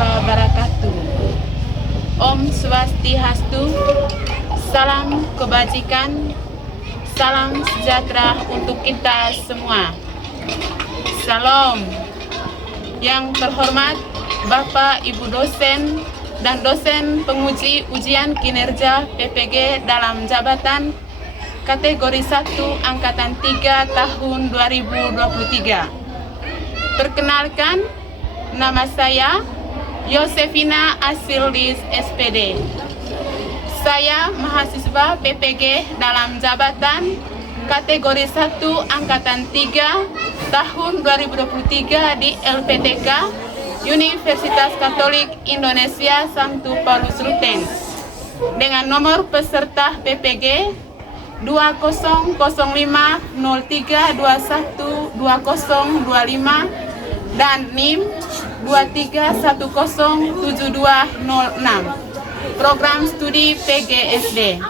wabarakatuh. Om Swastiastu, salam kebajikan, salam sejahtera untuk kita semua. Salam. Yang terhormat Bapak Ibu dosen dan dosen penguji ujian kinerja PPG dalam jabatan kategori 1 angkatan 3 tahun 2023. Perkenalkan, nama saya Yosefina Asildis SPD. Saya mahasiswa PPG dalam jabatan kategori 1 angkatan 3 tahun 2023 di LPTK Universitas Katolik Indonesia Santo Paulus Ruteng dengan nomor peserta PPG 200503212025 dan NIM 23107206 program studi PGSD.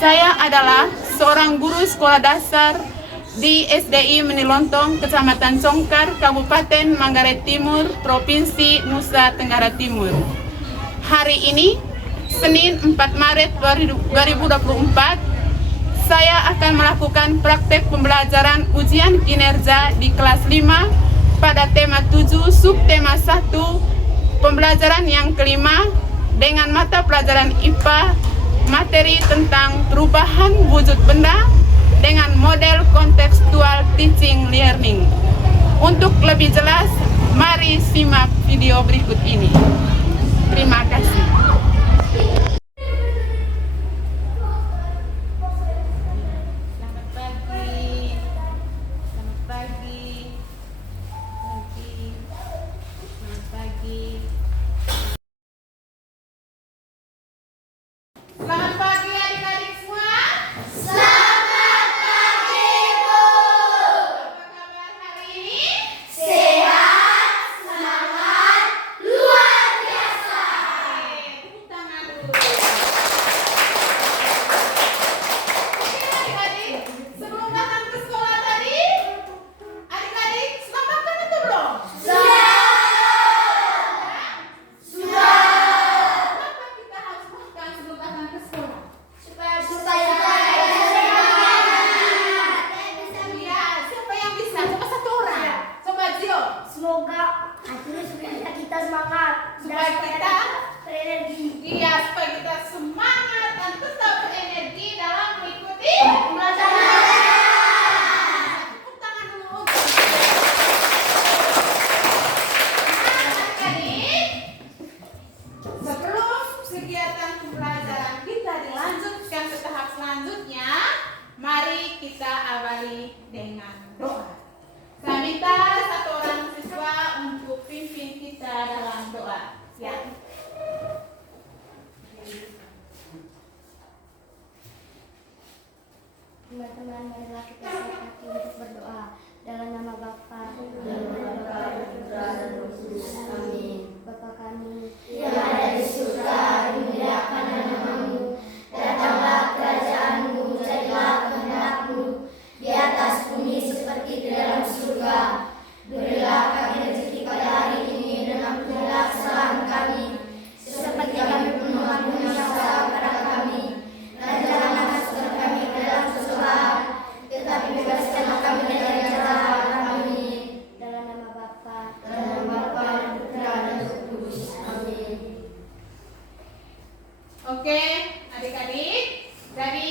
Saya adalah seorang guru sekolah dasar di SDI Menilontong, Kecamatan Congkar, Kabupaten Manggarai Timur, Provinsi Nusa Tenggara Timur. Hari ini, Senin 4 Maret 2024, saya akan melakukan praktek pembelajaran ujian kinerja di kelas 5 pada tema 7 subtema 1 pembelajaran yang kelima dengan mata pelajaran IPA materi tentang perubahan wujud benda dengan model kontekstual teaching learning. Untuk lebih jelas, mari simak video berikut ini. Terima kasih. Teman-teman, marilah kita siap hati untuk berdoa dalam nama Bapa dan Putra dan Roh Kudus. Amin. Bapa kami yang ada di surga, dimuliakanlah namamu. Datanglah kerajaanmu, jadilah kehendak-mu di atas bumi seperti di dalam surga. Berilah kami rezeki pada hari ini dan ampunilah kesalahan kami, seperti kami pun mengampuni yang salah kepada kami. Dan janganlah masukkan kami ke dalam cobaan, tetapi bebaskanlah kami dari jahat. Amin. Dalam nama Bapa dan Putra dan Roh Kudus. Amin. Oke, adik-adik, jadi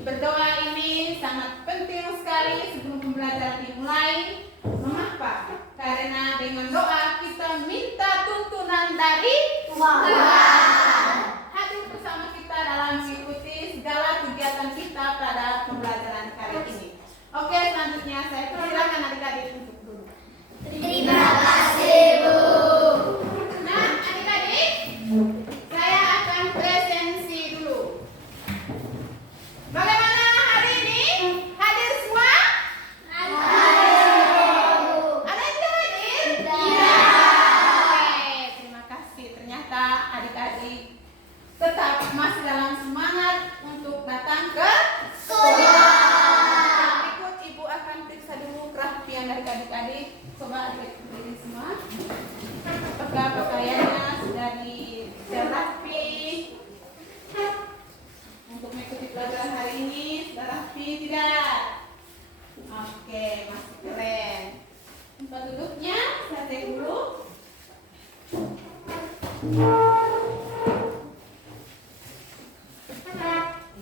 berdoa ini sangat penting sekali sebelum pembelajaran dimulai. Mengapa? Karena dengan doa kita minta tuntunan dari Tuhan. Hadir bersama kita dalam mengikuti segala kegiatan kita pada pembelajaran kali ini. Oke, selanjutnya saya persilakan adik-adik untuk duduk. Terima kasih, Bu. Nah, adik-adik, saya akan presensi dulu. Bagaimana hari ini? Hadir semua? Ada yang tidak hadir? Iya. Oke, terima kasih. Ternyata adik-adik tetap masih dalam semangat untuk datang ke sekolah. Berikut Ibu akan periksa dulu kerapian adik-adik adik-adik coba adik berdiri semua. Apakah pakaiannya sudah disetel rapi? Untuk mengikuti pelajaran hari ini sudah rapi tidak? Oke, masih keren. Tempat duduknya saya cek dulu.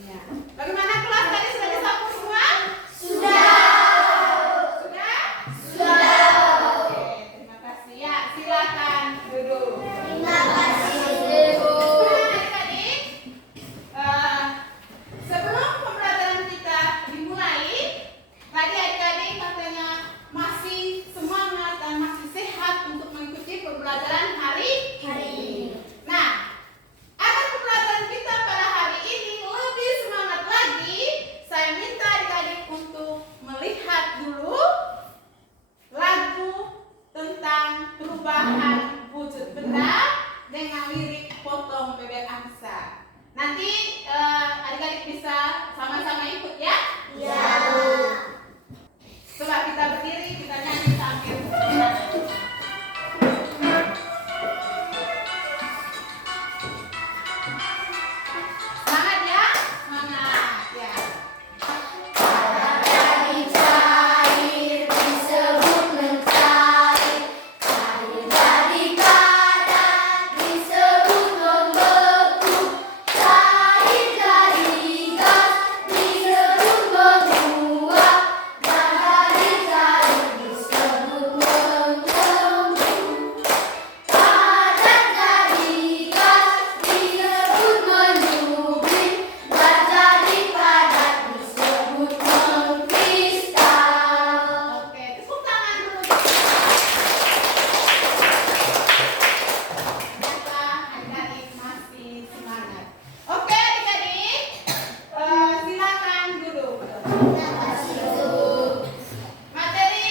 Ya. Bagaimana kelas tadi sudah disapu semua? Oke, terima kasih ya. Silakan duduk. Adik-adik, sebelum pembelajaran kita dimulai, tadi adik-adik katanya masih semangat dan masih sehat untuk mengikuti pembelajaran hari ini. Nah, agar pembelajaran kita pada hari ini lebih semangat lagi, saya minta adik-adik untuk melihat dulu lagu tentang perubahan wujud benda dengan lirik potong bebek angsa. Nanti adik-adik bisa sama-sama ikut ya? Iya. Coba kita berdiri, kita nyanyi sambil semangat ya? Semangat ya. Oke, tepuk tangan dulu. Ternyata adik-adik masih semangat. Oke adik-adik, silakan duduk. Materi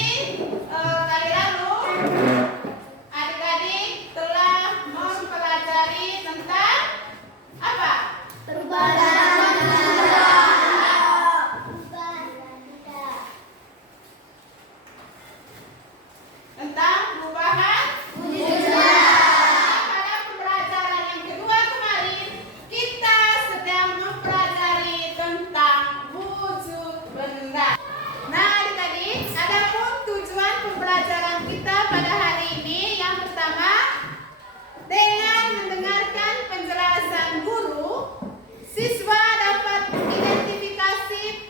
kali lalu adik-adik telah mempelajari tentang apa? Tentang perubahan wujud benda. Pada pembelajaran yang kedua kemarin kita sedang mempelajari tentang wujud benda. Nah adik-adik, adapun tujuan pembelajaran kita pada hari ini yang pertama, dengan mendengarkan penjelasan guru, siswa dapat mengidentifikasi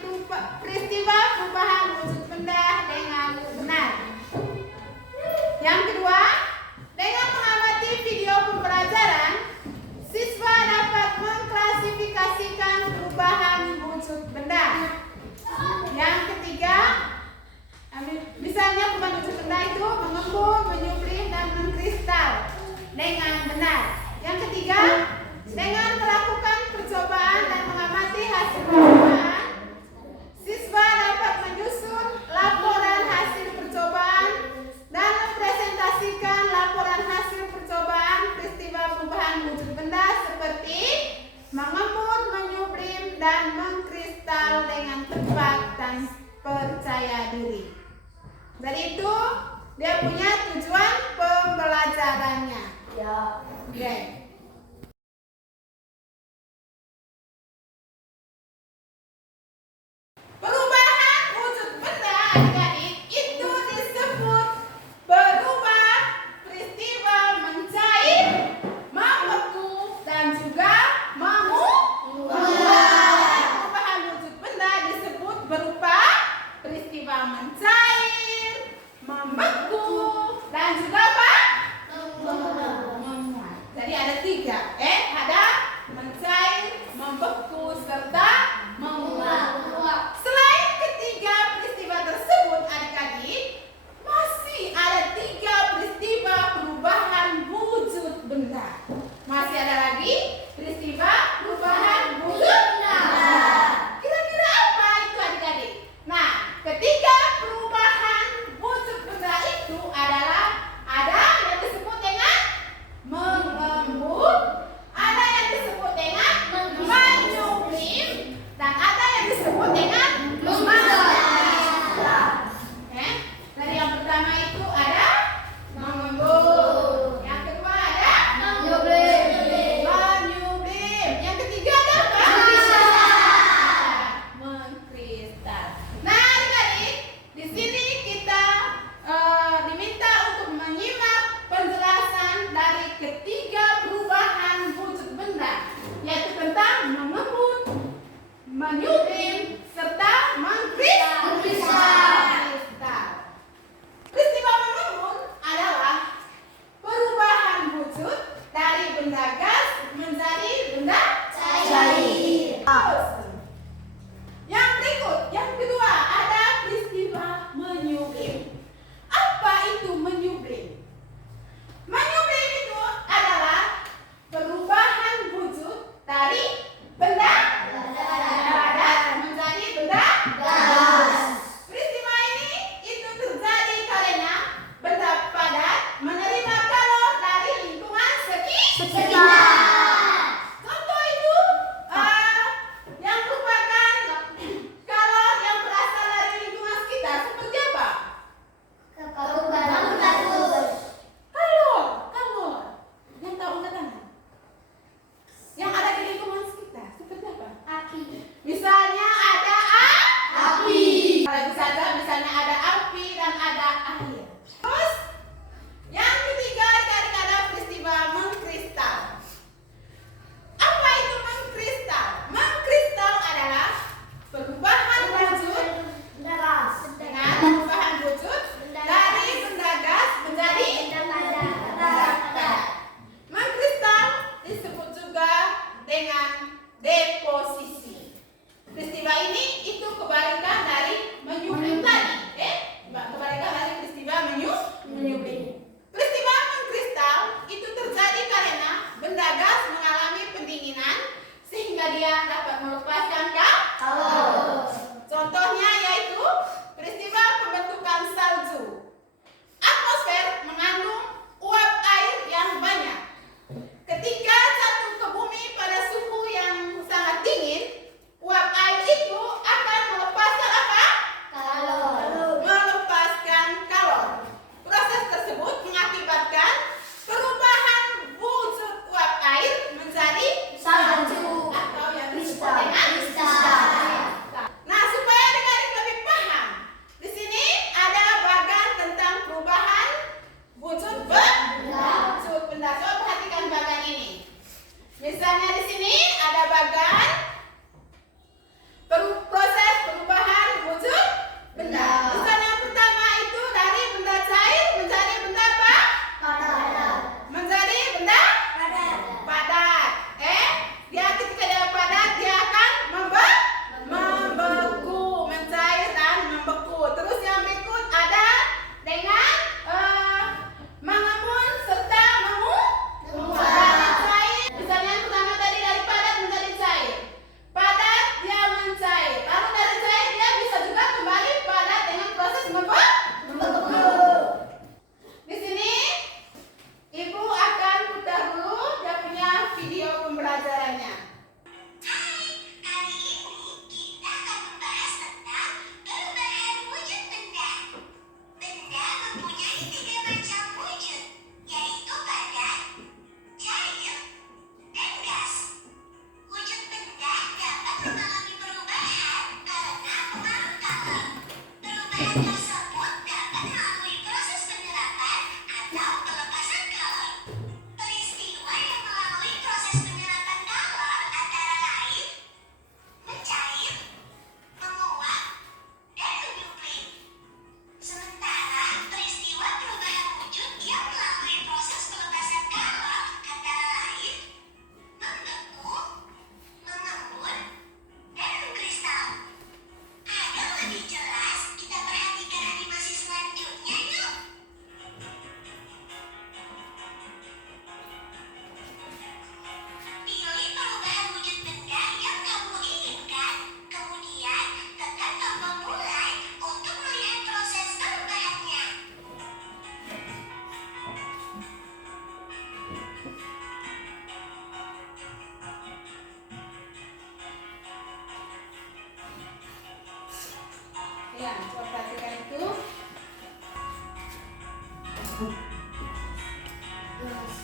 peristiwa perubahan wujud benda dengan benar. Yang kedua, dengan mengamati video pembelajaran, siswa dapat mengklasifikasikan perubahan wujud benda. Yang ketiga, misalnya perubahan wujud benda itu mengembun, menyublim, dan mengkristal dengan benar. Yang ketiga, dengan melakukan percobaan dan mengamati hasil percobaan, siswa dapat menyusun laporan hasil percobaan dan mempresentasikan laporan hasil percobaan peristiwa perubahan wujud benda seperti mengembun, menyublim, dan mengkristal dengan tepat dan percaya diri. Jadi itu dia punya tujuan pembelajarannya. Ya. Oke. Perubahan wujud benda adik-adik itu disebut berubah peristiwa mencair, membeku, dan juga menguap. Perubahan wujud benda disebut berupa peristiwa mencair, membeku, dan juga apa? Menguap. Jadi ada tiga macam wujud, yaitu padat, cair, dan gas. Wujud benda dapat mengalami perubahan karena pengaruh kolom. Perubahan tersebut dapat melalui proses penyerapan atau pelepasan kolom. Peristiwa yang melalui proses penyerapan kolom antara lain mencair, menguap, dan menduplik. Sementara peristiwa perubahan wujud yang melalui proses pelepasan kolom antara lain membeku, mengembun, dan mengkristal. Agar lebih jelas, kita perhatikan animasi selanjutnya yuk. Pilih perubahan wujud benda yang kamu inginkan, kemudian tekan tombol mulai untuk melihat proses perubahannya. Ya, coba perhatikan itu. Gas.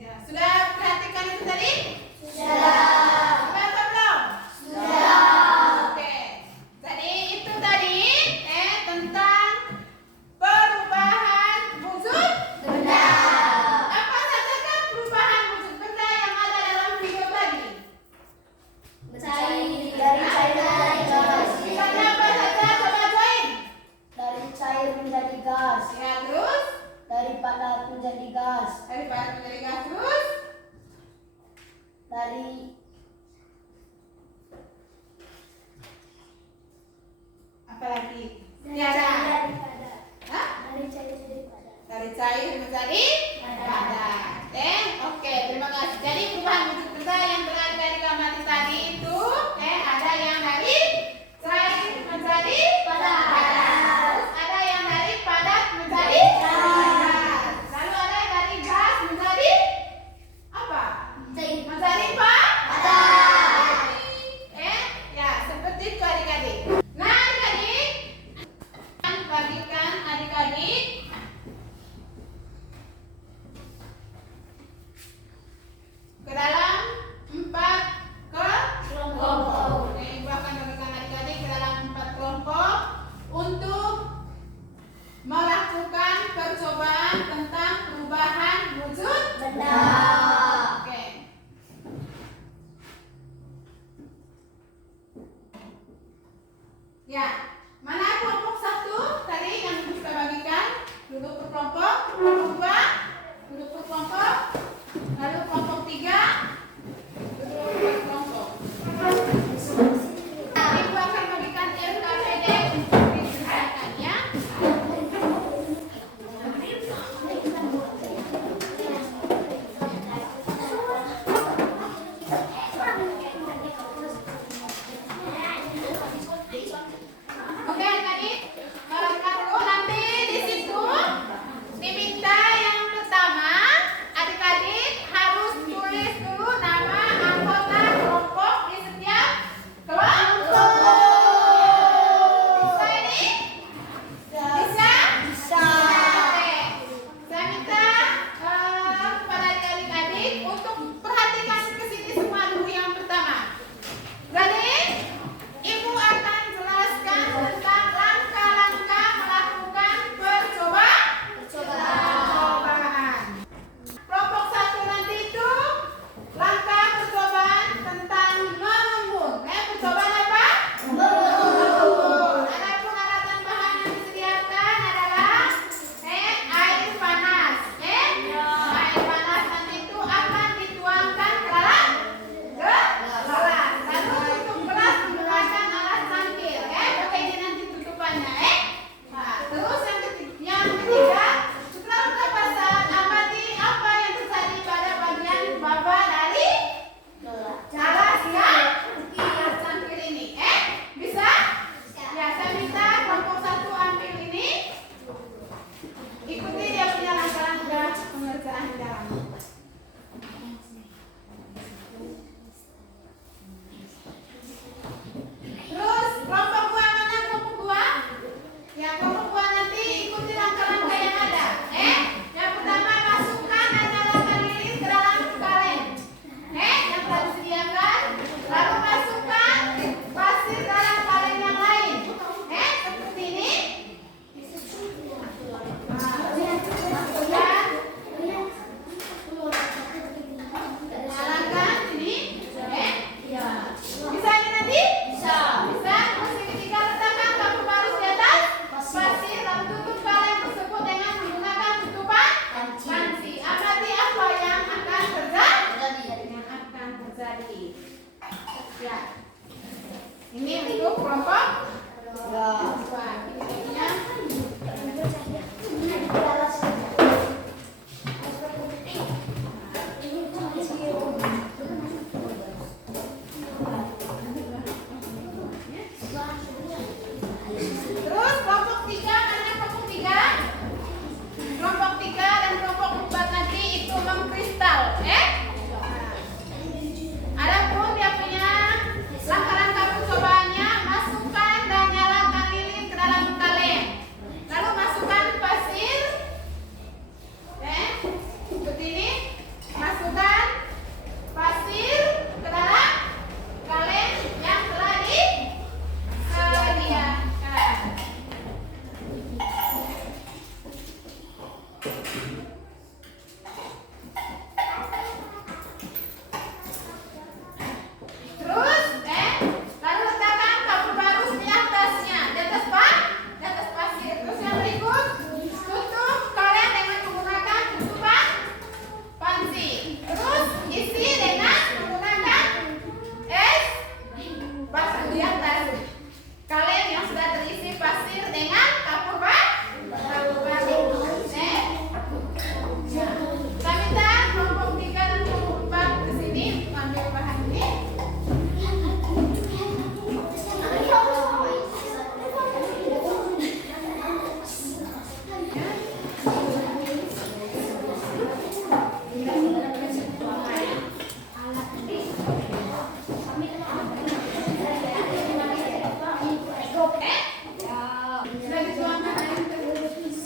Ya, sudah perhatikan itu tadi? Sudah. Sudah atau belum? Sudah. Oke. Jadi itu tadi tentang perubahan wujud Benda. Apa saja perubahan wujud benda yang ada dalam video tadi? Mencair dari cair menjadi gas. Misalnya apa saja? Coba join. Dari cair menjadi gas. Ya, terus Dari padat menjadi gas. dari padat menjadi gas, terus Dari apa lagi? dari Tiada. cair jadi padat. Hah? Dari cair jadi padat. Dari cair menjadi Padat. padat. Oke, terima kasih. Jadi perubahan wujud benda yang telah dari gambar tadi itu ada yang dari cair menjadi Padat. Terus ada yang dari padat menjadi Gas. Lalu ada yang dari gas menjadi apa? Cair. Menjadi padat. Ya, seperti itu adik-adik. Nah, adik-adik, bagikan adik-adik ke dalam 4 kelompok. Ibu akan bagikan adik-adik ke dalam 4 kelompok untuk melakukan percobaan tentang perubahan wujud Benda. Oke. Ya, mana kelompok 1 tadi yang kita bagikan? Duduk per kelompok, kelompok 2, duduk per kelompok, lalu kelompok 3, duduk per kelompok. Ibu akan bagikan RKPD untuk diselesaikan ya. Oke, adik-adik, mereka dulu nanti di situ diminta yang Ini untuk kelompok 2. Ini terus kelompok 3, mana kelompok 3? Kelompok 3 dan kelompok 4 nanti itu mengkristal, Adapun dia punya langkah-langkah percobaannya, masukkan dan nyalakan lilin ke dalam kaleng. Lalu masukkan pasir, seperti ini. Masukkan pasir ke dalam kaleng yang telah disediakan. Terus, lalu letakkan kapur barus di atasnya, di atas pasir. Terus yang berikut, tutup kaleng dengan menggunakan tutupan panci. Terus isi dengan menggunakan es batu di atas kaleng yang sudah terisi pasir dengan kapur barus. Kita minta kelompok 3 dan kelompok 4 ke sini ambil bahan ini. Sudah dituangkan air terus.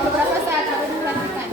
Beberapa saat akan dilakukan,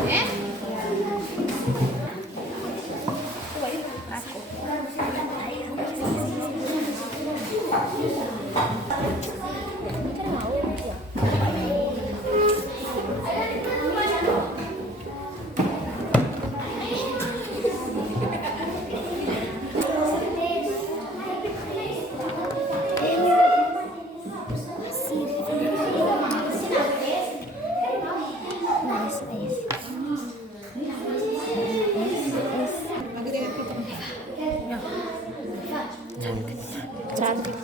Cantik.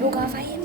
Buka file.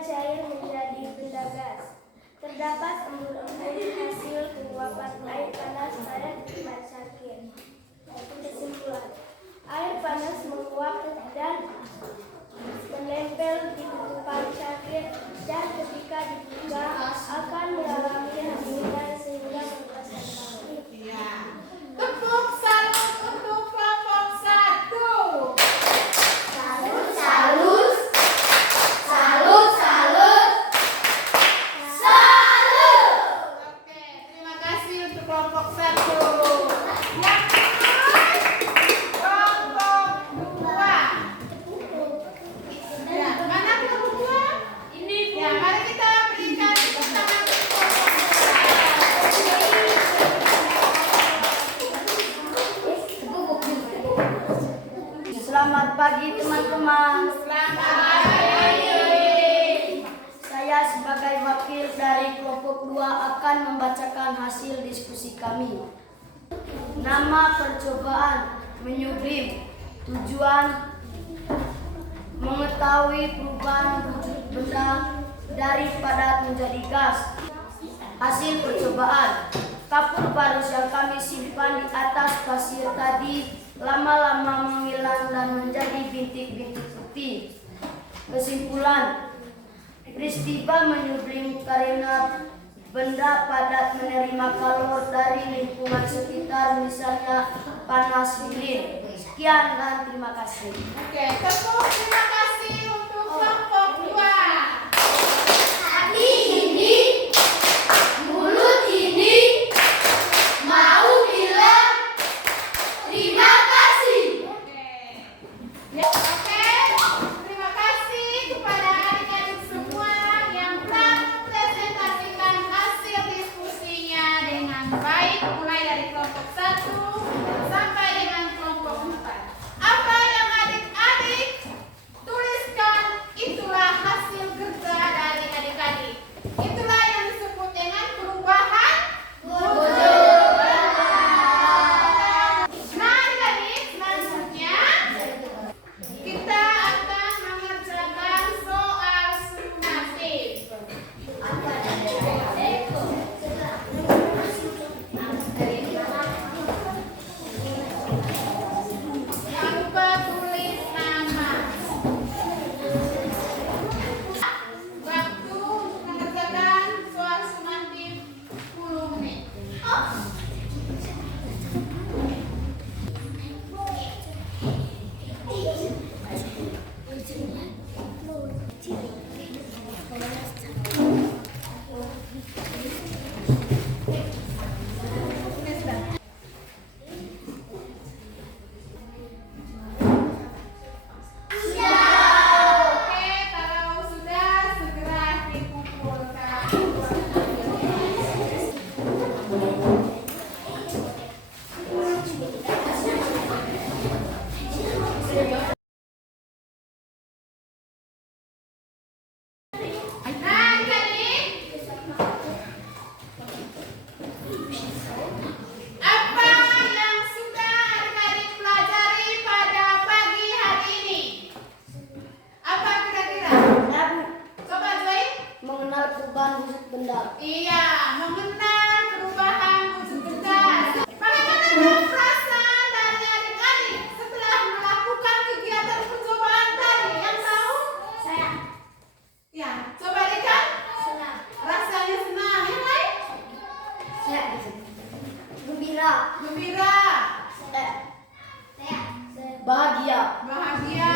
cair menjadi benda gas. Terdapat embun-embun hasil penguapan air panas pada tempat cangkir. Kesimpulan, air panas menguap dan menempel di tutupan cangkir dan ketika dibuka akan mengalami hembusan sehingga melepaskan bau. Ya. Tepuk salut untuk kelompok 1. Salut, salut, salut, salut, salut. Oke, terima kasih untuk kelompok 1. Yang kelompok 2. Ya, mana kelompok 2? Ini Ya, mari kita berikan tepuk tangan untuk kelompok 2. Selamat pagi teman-teman. Selamat pagi. Saya sebagai wakil dari kelompok 2 akan membacakan hasil diskusi kami. Nama percobaan menyublim. Tujuan mengetahui perubahan wujud benda dari padat menjadi gas. Hasil percobaan, kapur barus yang kami simpan di atas pasir tadi lama-lama menghilang dan menjadi bintik-bintik putih. Kesimpulan, peristiwa menyublim karena benda padat menerima kalor dari lingkungan sekitar, misalnya panas lilin. Sekian dan terima kasih. Oke, tepuk terima kasih untuk kelompok 2. Hati ini, mulut ini, mau bilang terima kasih. Oke, terima kasih kepada adik-adik semua yang telah mempresentasikan hasil diskusinya dengan baik, mulai dari kelompok 1 sampai dengan kelompok 4. Apa yang adik-adik tuliskan, itulah hasil kerja dari adik-adik. Itulah yang disebut dengan perubahan wujud. Nah, adik-adik, selanjutnya kita akan mengerjakan soal sumatif. Jangan lupa tulis nama. Waktu untuk mengerjakan soal sumatif 10 menit. Oke, kalau sudah segera dikumpulkan. Nah, adik-adik, apa yang sudah adik-adik pelajari pada pagi hari ini? Apa kira-kira? Coba Joy. Mengenal perubahan wujud benda. Iya, mengenal perubahan wujud benda. Bagaimana perasaan dari adik-adik setelah melakukan kegiatan percobaan tadi? Yang tahu? Saya Ya, coba lihat. senang. Rasanya senang, yang lain? Saya gembira. Gembira, Saya bahagia. bahagia.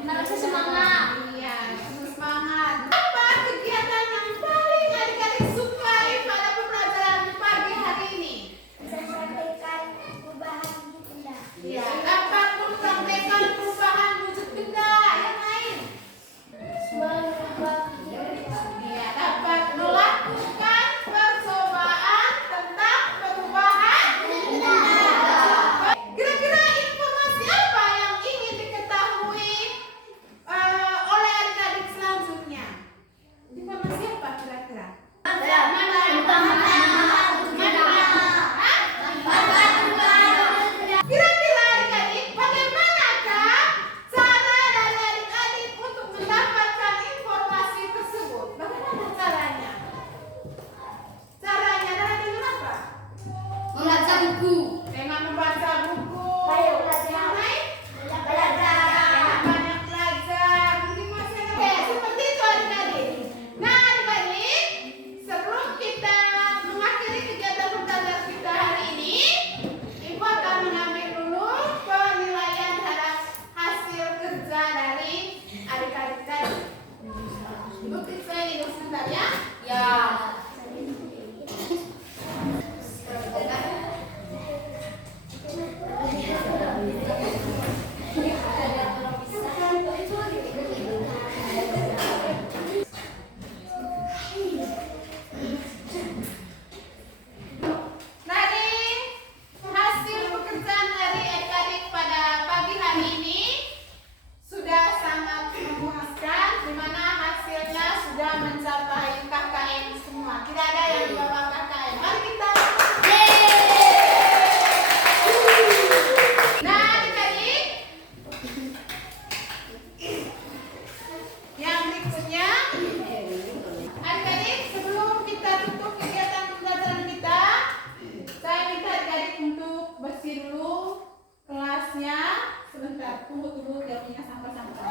Merasa semangat. Iya, penuh semangat. Apa kegiatan yang paling adik-adik sukai pada dulu sebentar ya. Ya. Dari hasil pekerjaan adik-adik pada pagi hari ini sudah sangat memuaskan, di mana hasilnya sudah mencapai KKM semua. Tidak ada yang di bawah KKM. Mari kita. Nah, adik-adik, yang berikutnya, adik-adik, sebelum kita tutup kegiatan pembelajaran kita, saya minta adik-adik untuk bersih dulu kelasnya. Sebentar, tunggu dulu, dia punya sampah-sampah.